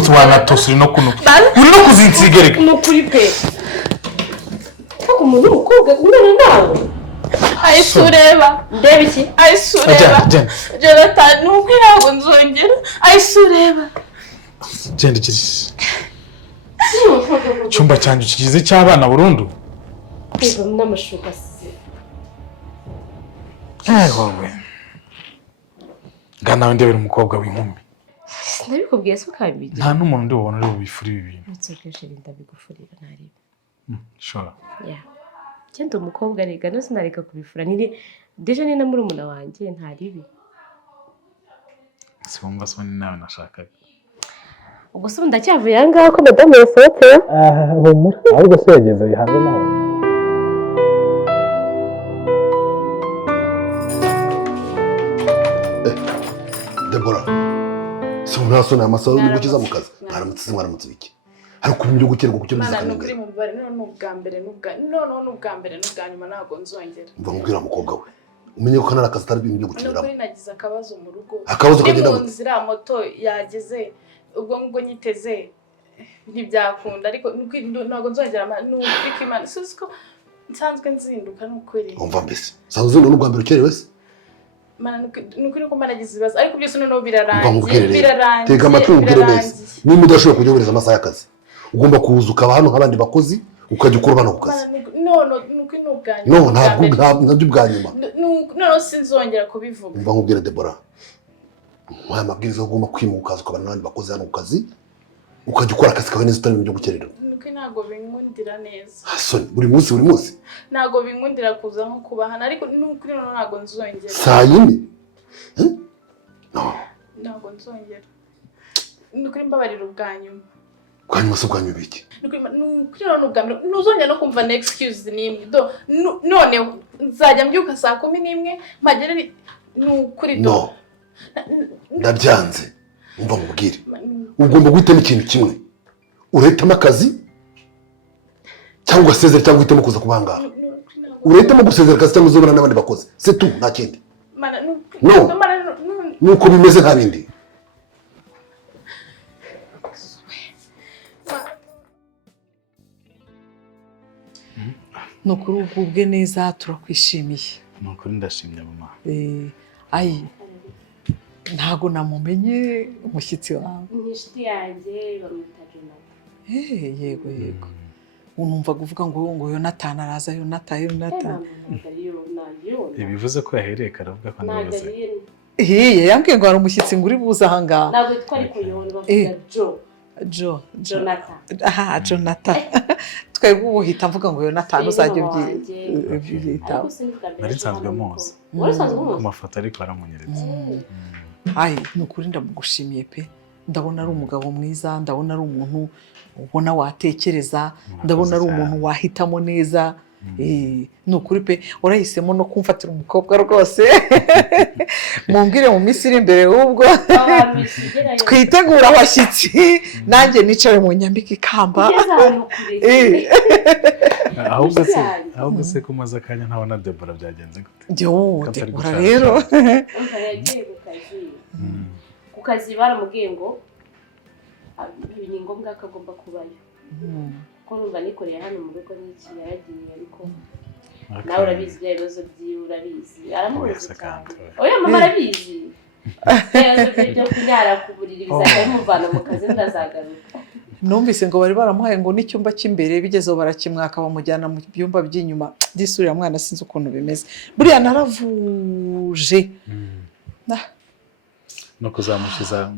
umunsi wanatosuri no kuno uri no kuzinsigereka nukuri pe umuntu umukobwa umwana nawe ayisureba ndebe iki ayisureba Jonathan nubwirago nzongera ayisureba genda kirisi cyumba cyanje kigize cy'abana burundu Eva n'amashuka se wowe ngana ndebera umukobwa w'inkumi Sinabikubwiye se ukabije nta n'umuntu ndi wabona ari bifuri ibi bintu nzokeshe ndabigufurira nari sure cyenda umukobwa rega no sinareka kubifura nire deje ni na murumuna wanjye ntaribi Sibumva so ni nawe nashakaga ubwo se ndacyavuye ahangaha ko madame yasohotse humura ahubwo se yageze bihanze nawe Debora Sunasona amasaho yo gukiza mu kazi mwaramutse biki ariko ibyo gukerwa ku cyo bizakana none n'ubwa mbere n'ubwa nyuma nago nzongera mva mubwira mukobwa we umenye ko kana akazi atari ibintu byo gukinira none nagize akabazo mu rugo akabazo kagenda mu nzira moto yageze ubwo nyiteze ntibyakunda ariko nago nzongera n'ubika Imana siko nsanzwe nzinduka n'ukweri umva mbese sanzwe n'ubwa mbere ukerewe se nukuri ko managize ibibazo ariko byose noneho birarangiye tega amatwi ubwire neza niba udashoboye kujohereza amasaha y'akazi ugomba kuza ukaba hano nk'abandi bakozi ukajya ukora bano ku kazi ntabwo ubwa nyuma noneho sinzongera kubivuga umva nkubwire Debora nk'aya mabwiriza ugomba kwimuka ukabana n'abandi bakozi hano ku kazi ukajya ukora akazi kawe neza utari ibintu byo gukerera ntabwo binkundira neza buri munsi ntabwo binkundira kuza nko kubahana ariko nukuri ntabwo nzongera saa yine ntabwo nzongera nukuri mbabarira ubwa nyuma kwa nyuma se ubwa nyuma iki nukuri n'ubwa mbere ntuzongera no kumva na excuse n'imwe none nzajya mbyuka saa 11 mpagere nukuri ndabyanze umva mubwire ugomba guhitamo ikintu kimwe urahitamo akazi cyangwa ugasezera cyangwa uhitamo kuza kubangara urahitamo gusezera akazi cyangwa uzobana n'abandi bakozi c'est tout nta kindi nuko bimeze nka bindi nukuri ubwe neza turakwishimiye nukuri ndashimye mama ayi ntago namumenye umushyitsi wawe inshuti yanjye bamwita Jonathan yego unumva kuvuga ngo Jonathan araza Jonathan bivuze ko yahereye karavuga ko nabuze yambwiye ngo hari umushyitsi nguri buza ahangaha ntabwo twari kuyobora bavuga Jonathan twebwe ubu hita mvuga ngo Jonathan uzajya ubyitaho nari nsanzwe muzi ku mafoto ariko aramunyeretse ayi nukuri ndamugushimiye pe ndabona ari umugabo mwiza ndabona ari umuntu ubona watekereza ndabona ari umuntu wahitamo neza nukuri pe urahisemo no kumfatira umukobwa rwose mumbwire mu minsi iri imbere ubwo twitegura abashyitsi nanjye nicare mu nyambika ikamba ahubwo se ko maze akanya ntabona Debora byagenze gute Debora rero ku kazi baramubwiye ngo ni ngombwa ko agomba kubayo ko numva nikoreye hano mu rugo n'iki yaragiye ariko nawe urabizi bya bibazo byiwe urabizi aramuzi cyane oya mama arabizi byo kunyara ku buriri bizajya bimuvana mu kazi ndazagaruka numvise ngo bari baramuhaye ngo n'icyumba cy'imbere bigezeho barakimwaka bamujyana mu byumba by'inyuma by'isurira mwana sinzi ukuntu bimeze buriya naravuje no kuzamushiza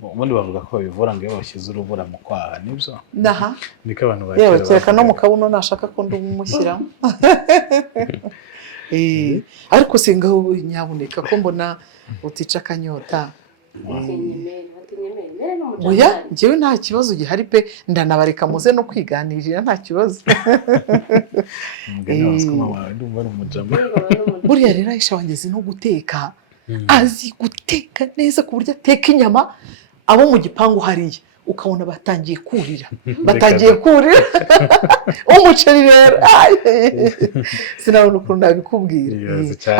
ubundi bavuga ko babivura ngo iyo bashyize urubura mu kwaha nibyo niko abantu bakeka no mu kabuno nashaka ko ndumumushyiramo ariko singaho nyabuneka ko mbona utica akanyota oya njyewe nta kibazo gihari pe ndanabareka muze no kwiganirira nta kibazo buriya rero Aisha wangeze no guteka azi guteka neza ku buryo ateka inyama abo mu gipangu hariya ukabona batangiye kurira umuceri rero sinabona ukuntu nabikubwira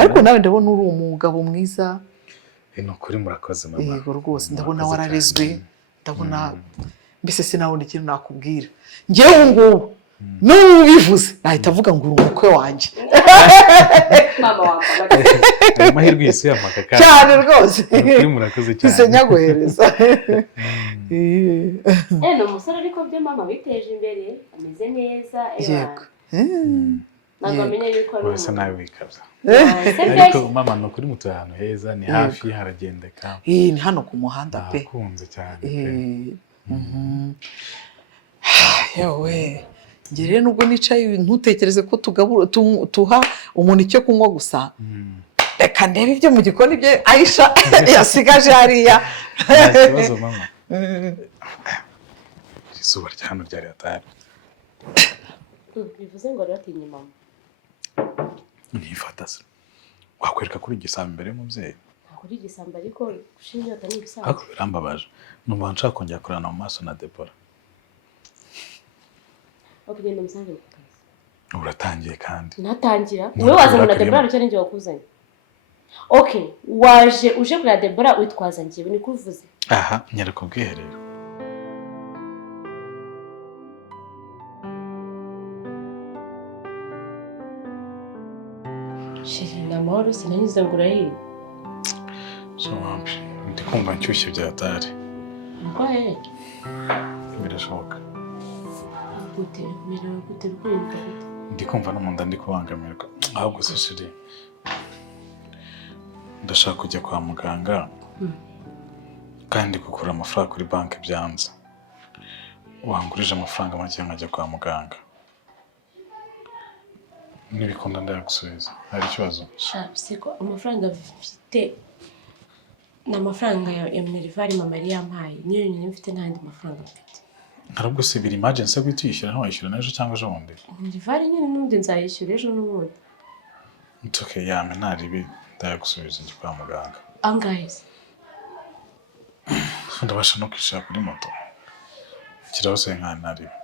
ariko nawe ndabona uri umugabo mwiza ni ukuri murakoze mama yego rwose ndabona wararezwe ndabona mbese sinabona ikintu nakubwira njyewe ngubu n'ubu bivuze nahita avuga ngo uri umukwe wanjye mama wambaye amahirwe yose yamaka kandi cyane rwose kuri murakoze cyane nsenya guhereza ni umusore ariko byo mama biteje imbere ameze neza yego ntabwo amenya yuko ari wese nawe wikabya umuntu ariko mama ni ukuri mutuye ahantu heza ni hafi haragendeka ni hano ku muhanda pe akunze cyane yewe njye rero nubwo nicaye ntutekereze ko tuha umuntu icyo kunywa gusa reka ndebe ibyo mu gikoni bye Aisha yasigaje hariya nta kibazo mama izuba rya hano ryari hatari bivuze ngo ratinye mama ntifata se wakwereka kuri igisambo imbere y'umubyeyi ntabwo ari igisambo ariko gushyira inyota ni ibisanzwe ariko birambabaje numva nshaka kongera kurana mu maso na Deborah kugenda umusange ku kazi uratangiye kandi natangira wowe wazana na Deborah ariko ninjye wakuzanye waje uje kuri Deborah witwaza njyewe ni kuvuze aha nyereka ubwiherero shiri na mahoro sinanyuze ngo urahire so wampi ndi kumva nshyushye bya hatari ngwahe birashoboka gute merewe gute rwumva gute ndi kumva no mu nda ndi kubangamirwa ahubwo se shiri ndashaka kujya kwa muganga kandi gukura amafaranga kuri banki byanze wangurije amafaranga make nkajya kwa muganga nibikunda ndayagusubiza hari ikibazo siko amafaranga mfite ni amafaranga ya Minervari mama yari yampaye niyo nyine mfite n'andi mafaranga mfite ntabwo se biri emergency yo tuyishyura ntiwayishyura n'ejo cyangwa ejo bundi Minervari nyine n'ubundi nzayishyura ejo n'ubundi it's okay yame ntaribi ndayagusubiza njye kwa muganga angahe se ndabasha no kwishyura kuri moto kiraho se nka ntaribi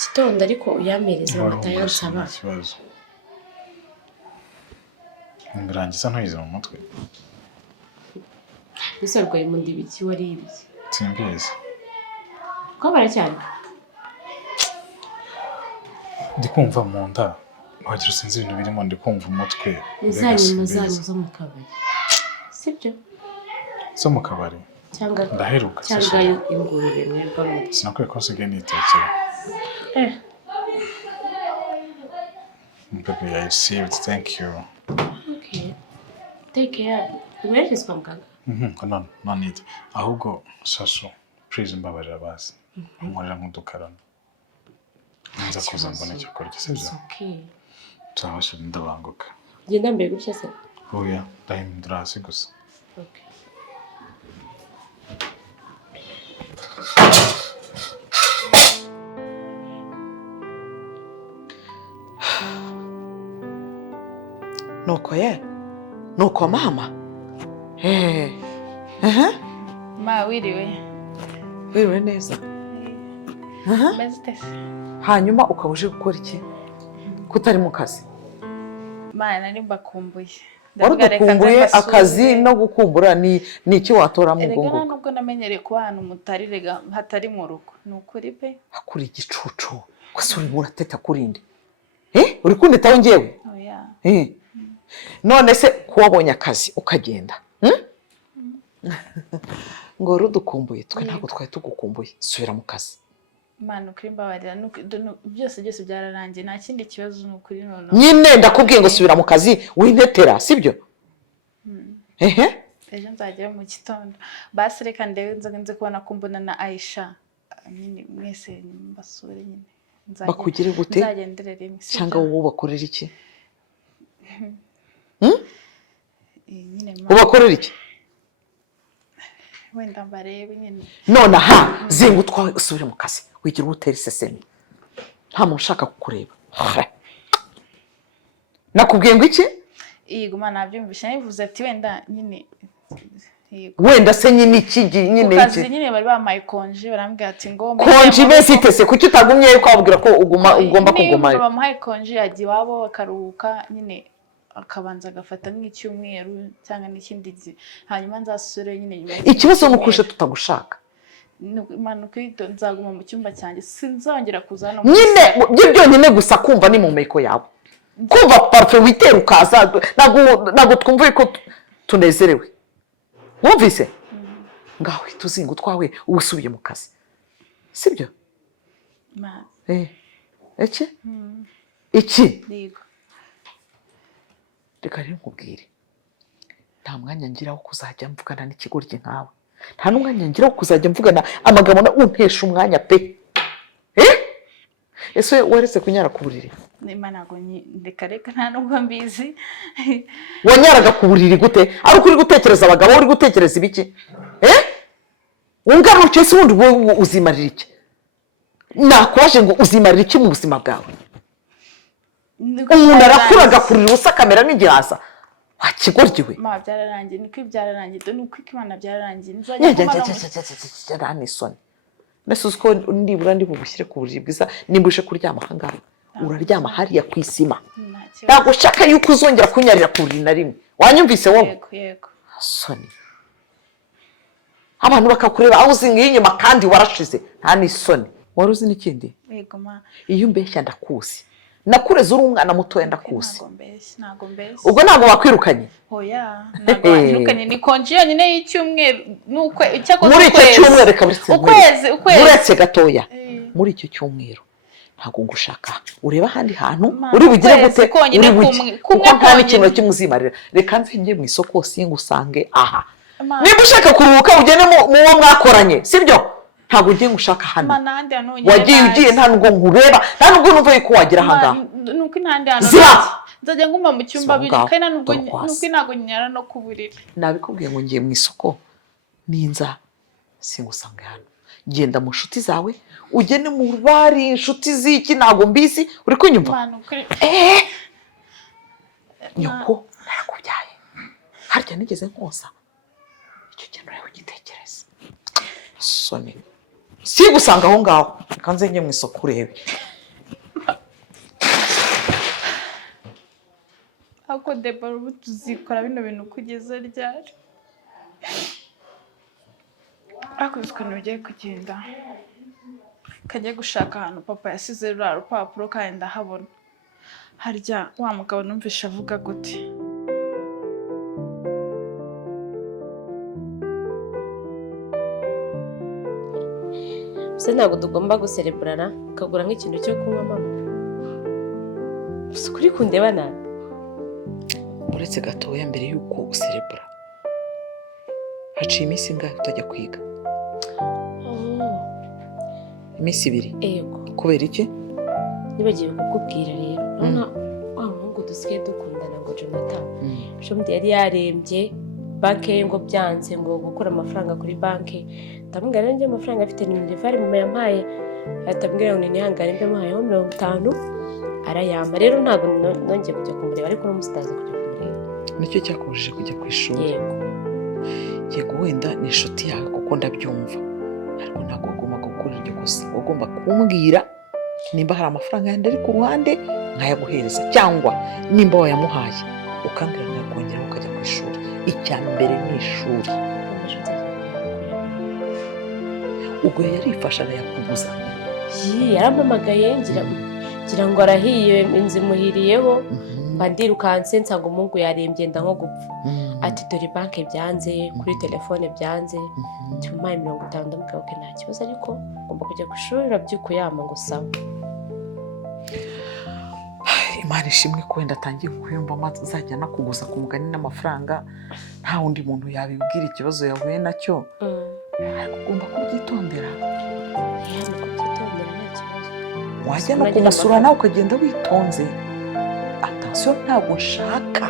kitonda ariko uyamereza amata yansaba ikibazo mbirangiza ntuyize mu mutwe ese urwaye mu ndibiki wari ibiki simbizi ko baracyane ndi kumva mu nda wagira usinzi ibintu birimo ndi kumva umutwe izanyuma zanyu zo mu kabari sibyo zo mu kabari cyangwa ndaheruka cyangwa ingurube mwebwe mu sinakwiye ko nsigaye nitekera baby I received thank you okay take care where's kwa muganga no need ahubwo shasho please mbabarira basi nkorera nk'udukarano nza kuza mbona icyo kurya sibyo okay cyabasha ndabanguka genda mbere gutya se oya ndahindura hasi gusa okay nuko mama ma wiriwe wiriwe neza Beste. hanyuma ukaba uje gukora iki kutari mu kazi Ma nari mbakumbuye waradukumbuye akazi no gukumbura ni iki watora mu gongo gongo nubwo namenyereye kuba ahantu mutari rega hatari mu rugo ni ukuri pe hakuri igicucu kwese uri murateta kurinde uri kundetaho njyewe oya none se kuwabonye akazi ukagenda ngo rudukumbuye twe ntabwo twari tugukumbuye subira mu kazi Mana ukuri mbabarira byose byararangiye nta kindi kibazo ni ukuri none nyine ndakubwiye ngo subira mu kazi wintetera sibyo ejo nzajya mu gitondo basi reka ndebe nze kubona ko mbona na Aisha nyine mwese mbasure nyine bakugire gute nzagenderere cyangwa wowe ubakorera iki nyine ubakorera iki wenda mbarebe nyine none aha zinga utwawe usubire mu kazi wigira umutera isesemi nta muntu ushaka kukureba nakubwiye ngo iki yego mana nabyumvishe nivuze ati wenda nyine wenda se nyine iki nyine iki nyine bari bamaye konje barambwira ati ngo konje bese se kuki utagumye yuko wabwira ko ugomba kuguma bamuhaye konje yagiye wabo akaruhuka nyine akabanza agafata nk'icyumweru cyangwa n'ikindi gihe hanyuma nzasubire nyine nyuma ikibazo ni uko tutagushaka impanuka nzaguma mu cyumba cyanjye sinzongera kuza hano nyine byo byonyine gusa kumva ni mu meko yawe kumva parufe witera ukaza ntabwo twumva ko tunezerewe wumvise ngawe tuzinga utwawe uba usubiye mu kazi sibyo iki reka rero nkubwire nta mwanya ngira wo kuzajya mvugana n'ikigoryi nkawe nta n'umwanya ngira wo kuzajya mvugana amagambo na untesha umwanya pe ese waretse kunyara ku buriri ntabwo reka nta nubwo mbizi wanyaraga ku buriri gute ari uko uri gutekereza abagabo uri gutekereza ibiki wunganutse se ubundi uzimarira iki nakwaje ngo uzimarira iki mu buzima bwawe umuntu arakura agakurira ubusa akamera nk'igihasa wakigoryiwe ma byararangiye niko byararangiye nuko Imana byararangiye nzajya n'isoni mbese uzi ko nibura ndi bugushyire ku buriri bwiza nimba uje kuryama ahangaha uraryama hariya ku isima ntabwo ushaka yuko uzongera kunyarira ku buriri na rimwe wanyumvise wowe yego soni abantu bakakureba aho uzingiye inyuma kandi warashize nta n'isoni wari uzi n'ikindi yego ma iyo umbeshya ndakuzi nakureze uri umwana mutoya ndakuzi ntabwo mbeshya ubwo ntabwo wakwirukanye oya ntabwo wakwirukanye ni konji yonyine y'icyumweru n'ukwe icyakoze muri icyo cyumweru reka ukwezi uretse gatoya muri icyo cyumweru ntabwo ngushaka ureba ahandi hantu uri bugire gute uri buke kuko nta n'ikintu kimwe uzimarira reka nze njye mu isoko singusange aha niba ushaka kuruhuka ugende mu wo mwakoranye sibyo ntabwo ugiye gushaka hano wagiye ugiye nta nubwo nkureba nta nubwo numva yuko wagira ahangaha nuko intande hano nzajya nguma mu cyumba biri kandi nuko ntabwo nyara no ku buriri nabikubwiye ngo ngiye mu isoko ninza singusanga hano genda mu nshuti zawe ugene mu bari inshuti z'iki ntabwo mbizi uri kunyumva nyoko narakubyaye harya nigeze nkosa icyo kintu rero ugitekereze soni si gusanga aho ngaho kanze njye mu isoko urebe ako Debora ubu tuzikora bino bintu kugeza ryari ako ukuntu ugiye kugenda kajya gushaka ahantu papa yasize ruriya rupapuro kandi ndahabona harya wa mugabo numvishe avuga gute se ntabwo tugomba gusereburana ukagura nk'ikintu cyo kunywa mama kuri kundeba nabi uretse gatoya mbere y'uko userebura haciye iminsi ingahe utajya kwiga iminsi 2 yego kubera iki nibagiwe kukubwira rero none wa muhungu dusigaye dukundana ngo Jonathan shomdi yari yarembye banki ye ngo byanze ngo gukora amafaranga kuri banki ndamubwira njye amafaranga afite ni Minerval mama yampaye atambwira ngo nihangane mbe muhayeho 50 arayamba rero ntabwo nongeye kujya kumureba ariko n'umustazi kujya kumureba nicyo cyakubujije kujya ku ishuri yego wenda ni inshuti yawe kuko ndabyumva ariko ntabwo wagomba gukora iryo kosa wagomba kumbwira nimba hari amafaranga yandi ari ku ruhande nkayaguhereza cyangwa nimba wayamuhaye ukambwira nkakongera ukajya ku ishuri icya mbere ni ishuri ubwo yarifasha arayakubuza yarampamagaye ngira ngo arahiye inzu imuhiriyeho mba ndirukanse nsanga umuhungu yarembye nda nko gupfa ati dore banki byanze kuri telefone byanze tumaye 50 ndamubwira ko nta kibazo ariko ngomba kujya ku ishuri urabyuka yama ngo sawa Imana ishimwe ko wenda atangiye kuyumva amazi uzajya nakuguza ku mugani n'amafaranga nta wundi muntu yabibwira ikibazo yahuye nacyo ugomba kubyitondera wajya no kumusura nawe ukagenda witonze atasiyo ntabwo nshaka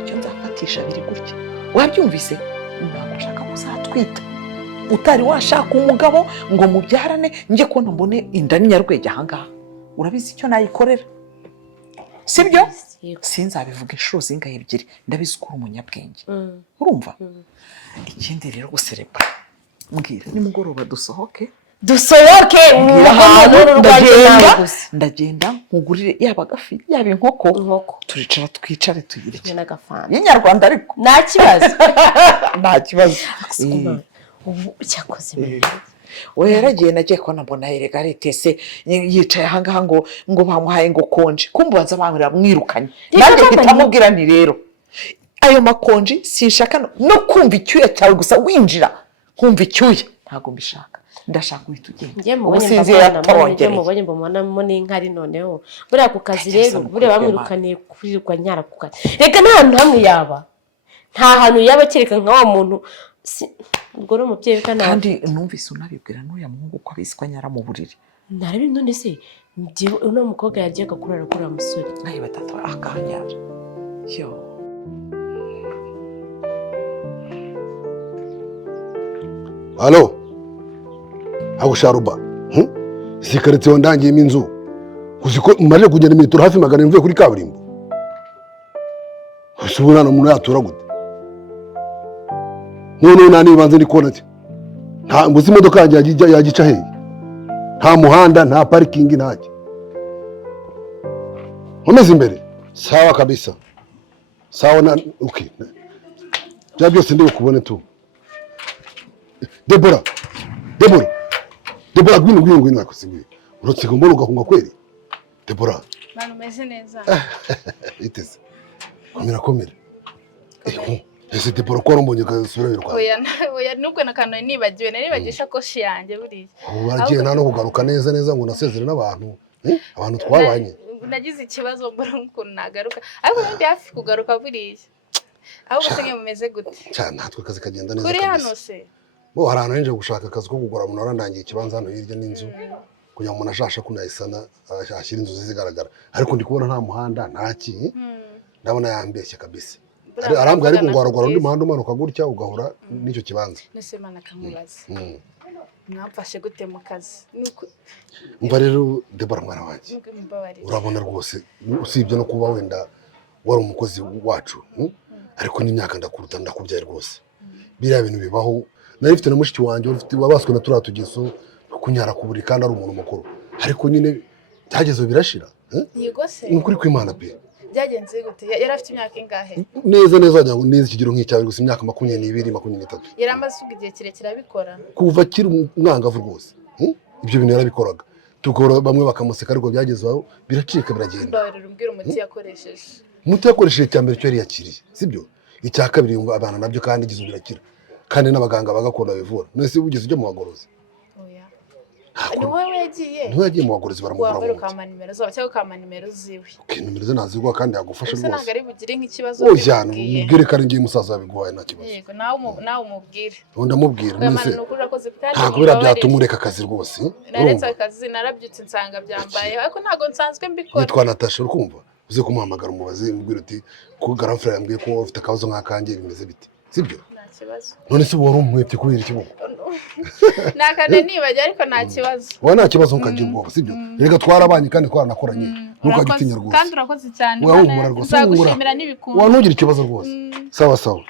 icyo nzafatisha biri gutya wabyumvise ntabwo nshaka kuzatwita utari washaka umugabo ngo mubyarane njye kubona mbone inda n'inyarwege ahangaha urabizi icyo nayikorera sibyo sinzabivuga inshuro zingahe ebyiri ndabizi ko uri umunyabwenge urumva ikindi rero guserebura mbwira nimugoroba dusohoke dusohoke ndagenda nkugurire yaba agafi yaba inkoko turicara twicare tuyirye n'agafanta y'inyarwanda ariko nta kibazo nta kibazo ubu cyakoze we yaragiye nagiye kubona mbona yerega aritese yicaye ahangaha ngo bamuhaye ngo konje kumbanza bamwirukanye nanjye mpita mubwira nti rero ayo makonji sinshaka no kumva icyuya cyawe gusa winjira kumva icyuya ntabwo mbishaka ndashaka uhita ugenda ubu sinzi yatongereye mubonye mbonamo n'inkari noneho buriya ku kazi rero buriya bamwirukaniye kurirwa nyara ku kazi reka nta hantu hamwe yaba nta hantu yaba kereka nka wa muntu ubwo ni umubyeyi kandi numvise unabibwira n'uriya muhungu ko abiswa nyara mu buriri narabi none se uno mukobwa yagiye agakurara kuri uriya musore nawe batatu akanyara yo halo aho sharuba isikaretse ndangiyemo inzu uziko umaze kugenda imetero hafi 100 mvuye kuri kaburimbo usubura no muntu yatura gute none nani banze ndi kubona ati nta mbuzi imodoka yagica hehe nta muhanda nta parking ntaki umeze imbere sawa kabisa sawa na okay bya byose ndi kubone tu Debora gwino akosingiye urotse ngo mbona ugahunga kweri Debora manu meze neza iteze amirakomera ese Debora ko rombonye gasubira y'urwa oya nubwo nakano nibagiwe naribagisha ko shi yanjye buriye waragiye nta no kugaruka neza ngo nasezere n'abantu abantu twabanye nagize ikibazo mbona ukuntu nagaruka ariko ndi hafi kugaruka buriye aho gusenye mumeze gute cyane natwe kazi kagenda neza kuri hano se bo harana nje gushaka akazi ko kugura umuntu arandangiye ikibanza hano hirya n'inzu kugira umuntu ashasha kunayisana ashyira inzu zigaragara ariko ndi kubona nta muhanda ntaki ndabona yambeshye kabisa arambwa ariko ngo aragora undi muhanda umanuka gutya ugahura n'icyo kibanza nese mana kamubaza mwamfashe gute mu kazi nuko umva rero Debora mwana wanjye urabona rwose usibye no kuba wenda wari umukozi wacu ariko n'imyaka ndakuruta ndakubyaye rwose biriya bintu bibaho nari mfite na mushiki wanjye ufite wabaswe na turiya tugeso kunyara ku buri kandi ari umuntu mukuru ariko nyine byagezeho birashira yego se ni ukuri kw'Imana pe byagenze gute yari afite imyaka ingahe neza wagira ngo neza ikigero nk'icyawe gusa imyaka 22 23 yari amaze igihe kirekire abikora kuva kiri umwangavu rwose ibyo bintu yarabikoraga tukora bamwe bakamuseka ariko byagezeho biracika biragenda ndawerera umbwira umuti yakoresheje umuti yakoresheje cyambere cyo yari yakiriye sibyo icya kabiri yumva abana nabyo kandi gizo birakira kandi n'abaganga bagakunda bivura nese ugize ujye mu bagorozi oya ni wowe yagiye ntiyagiye mu bagorozi baramuvura wambere ukama nimero zabo cyangwa ukama nimero ziwe nimero ze nazigwa kandi yagufasha rwose ntabwo ari bugire nk'ikibazo oya mubwire kandi ngiye musaza wabiguhaye nta kibazo yego nawe umubwire ndamubwira nese ntabwo birabyatuma akazi rwose naretse akazi narabyutse nsanga byambaye ariko ntabwo nsanzwe mbikora nitwa Natasha urukumva uze kumuhamagara umubaze mubwire uti ko garafra yambwiye ko ufite akabazo nk'akangiye bimeze bite sibyo none se wari umwete kubera ikibugo nakane nibajya ariko nta kibazo wa nta kibazo nkagira ubwoba sibyo rega twarabanye kandi twaranakoranye ntukagitinya rwose kandi urakoze cyane nzagushimira n'ibikunda wanugira ikibazo rwose sawa sawa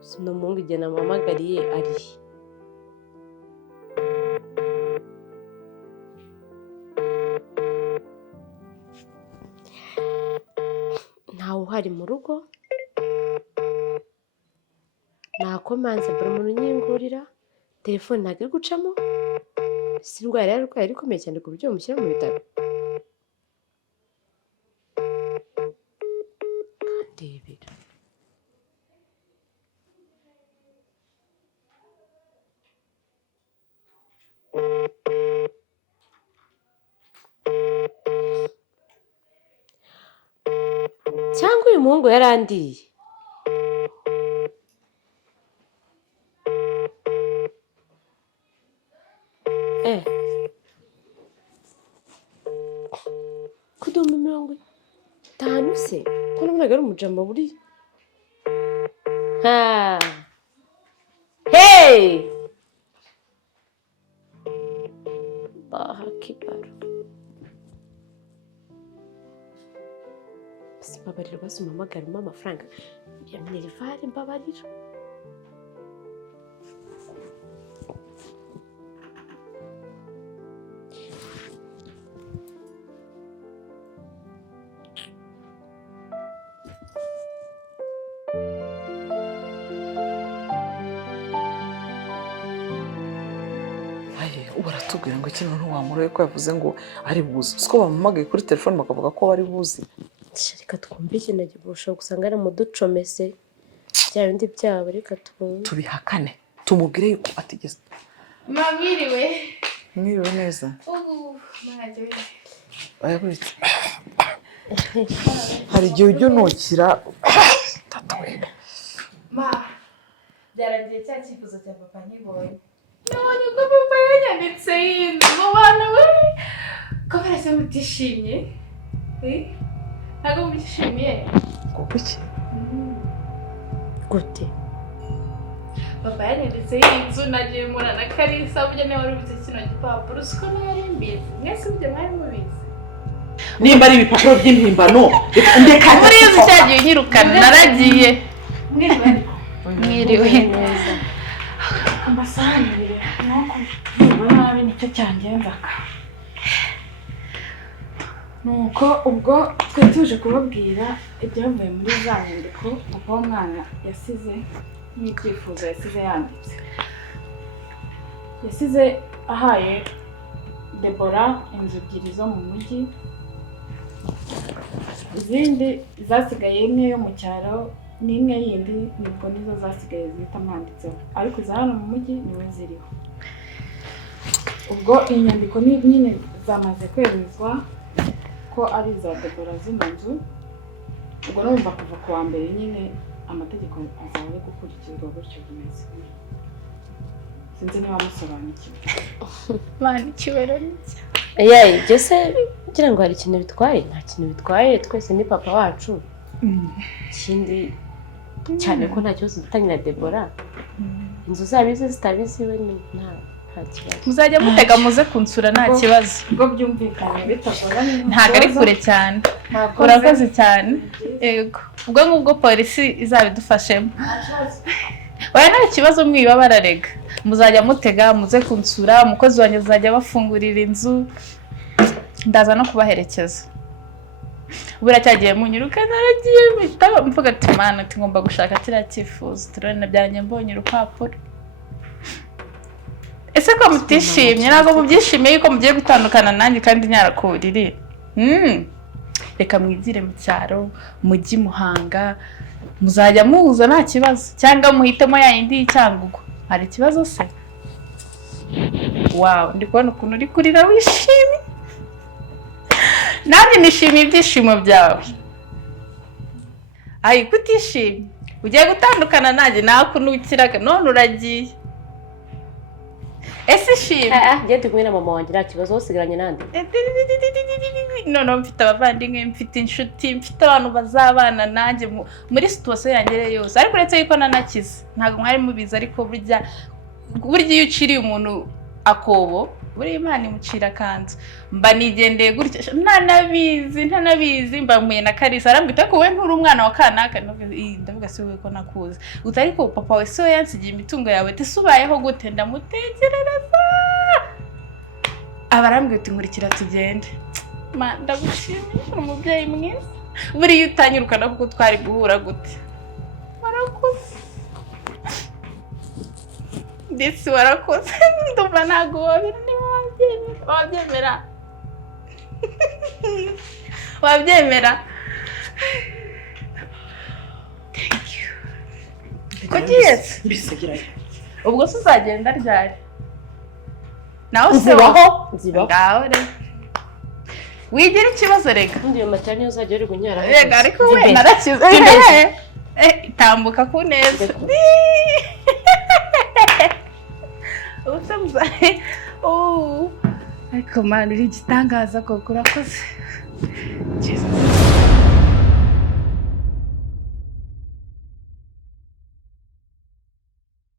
gusa umuhungu igihe namuhamagariye ari ntawe uhari mu rugo nakomanze mbura umuntu unyingurira telefone ntabwo iri gucamo si indwara yari arwaye ikomeye cyane ku buryo bamushyira mu bitaro ndebera cyangwa uyu muhungu yarandiye kudumba 50 se ko nabonaga ari umujama buriya hey baha kibaro mbabarira basi umpamagaremo amafaranga ya minerivare mbabarira. baratubwira ngo kino ntiwamuroye ko yavuze ngo ari buzi siko bamuhamagaye kuri telefone bakavuga ko bari buzi. Reka twumve ikintu gishobora gusanga ari mu ducomese bya bindi byabo, reka twumve tubihakane tumubwire yuko atigeze. Mwiriwe. Mwiriwe neza. Mwaje. Ayaburitse. Hari igihe ujya unukira tatawe. Byaragiye cya cyifuzo cya papa nkibonye. Nabonye ko papa yanyanditse inzu bana we. Ko barase mutishimye. Ntabwo mutishimiye. Kuko iki? gute? Papa yanyanditse inzu nagiye mura na Kalisa burya nawe warubitse kino gipapuro siko nari mbizi. Mwese burya mwari mubizi. Nimba ari ibipapuro by'impimbano ndeka muri izo cyagiye nyirukana naragiye. Mwiriwe neza. Amasanire nuko nabi nicyo cyangenzaga. Nuko ubwo twe tuje kubabwira ibyavuye muri za nyandiko papa w'umwana yasize n'ibyifuzo yasize yanditse. Yasize ahaye Deborah inzu ebyiri zo mu mujyi, izindi zasigaye imwe yo mu cyaro n'imwe yindi nibwo nizo zasigaye zihita mwanditseho, ariko iza hano mu mujyi niwe ziriho. Ubwo inyandiko nyine zamaze kwemezwa ko ari iza Deborah zino nzu, ubwo numva kuva ku wa mbere nyine amategeko azaba ari gukurikizwa gutyo bimeze. Sinzi niba musobanukiwe. Mani kibero n'iki? Ibyo se kugira ngo hari ikintu bitwaye? Nta kintu bitwaye, twese ni papa wacu. Ikindi cyane ko nta kibazo dutanye na Deborah. Inzu zabize zitabizi we nta kibazo. Muzajya mutega muze kunsura nta kibazo. Ubwo byumvikanye bitagora ntago ari kure cyane. Urakoze cyane. Yego. Ubwo ngubwo polisi izabidufashemo. Oya nta kibazo mwiba bararega. Muzajya mutega muze kunsura, umukozi wanjye azajya bafungurira inzu. Ndaza no kubaherekeza. Buracyagiye munyiruka naragiye mpita mvuga ati mana ngomba gushaka kiriya cyifuzo turane byaranye mbonye urupapuro. Ese ko mutishimye ntabwo mubyishimiye yuko mugiye gutandukana nanjye kandi nyarakuriri. Reka mwigire mu cyaro mujyi Muhanga muzajya muhuza nta kibazo cyangwa muhitemo ya yindi y'Icyangugu. Hari ikibazo se? Wow, ndi kubona ukuntu uri kurira wishimye. Nanjye nishimiye ibyishimo byawe. Ayi kutishimye ugiye gutandukana nanjye nakunukiraga none uragiye. Ese shimye njye ndi kumwe na mama wanjye nta kibazo wasigaranye nande. None mfite abavandimwe, mfite inshuti, mfite abantu bazabana nanjye muri situation yanjye yose. Ariko uretse yuko nanakize ntabwo mwari mubizi, ariko burya iyo uciriye umuntu akobo buri Imana imucira kanzu. Mba nigendeye gutya ntanabizi mba muye na Kalisa arambwita ko we nturi umwana wa kanaka. Ndavuga se we ko nakuze utari ko papa we se yansigiye imitungo yawe tisubayeho gute? Ndamutekerereza abarambwira uti nkurikira tugende. Ndagushimiye umubyeyi mwiza. Buri utanyirukana kuko twari guhura gute. Warakoze ndetse warakoze ndumva ntago wabyemera. Thank you. Kugiye mbisegirayo. Ubwo se uzagenda ryari? Nawe se Nzibaho. Ngaho re wigira ikibazo rega. Ndiyo matani uzajya uri gunyara. Rega ariko we narakize. Tambuka ku neza. Usamuzanye. Ariko mani uri gitangaza koko urakoze.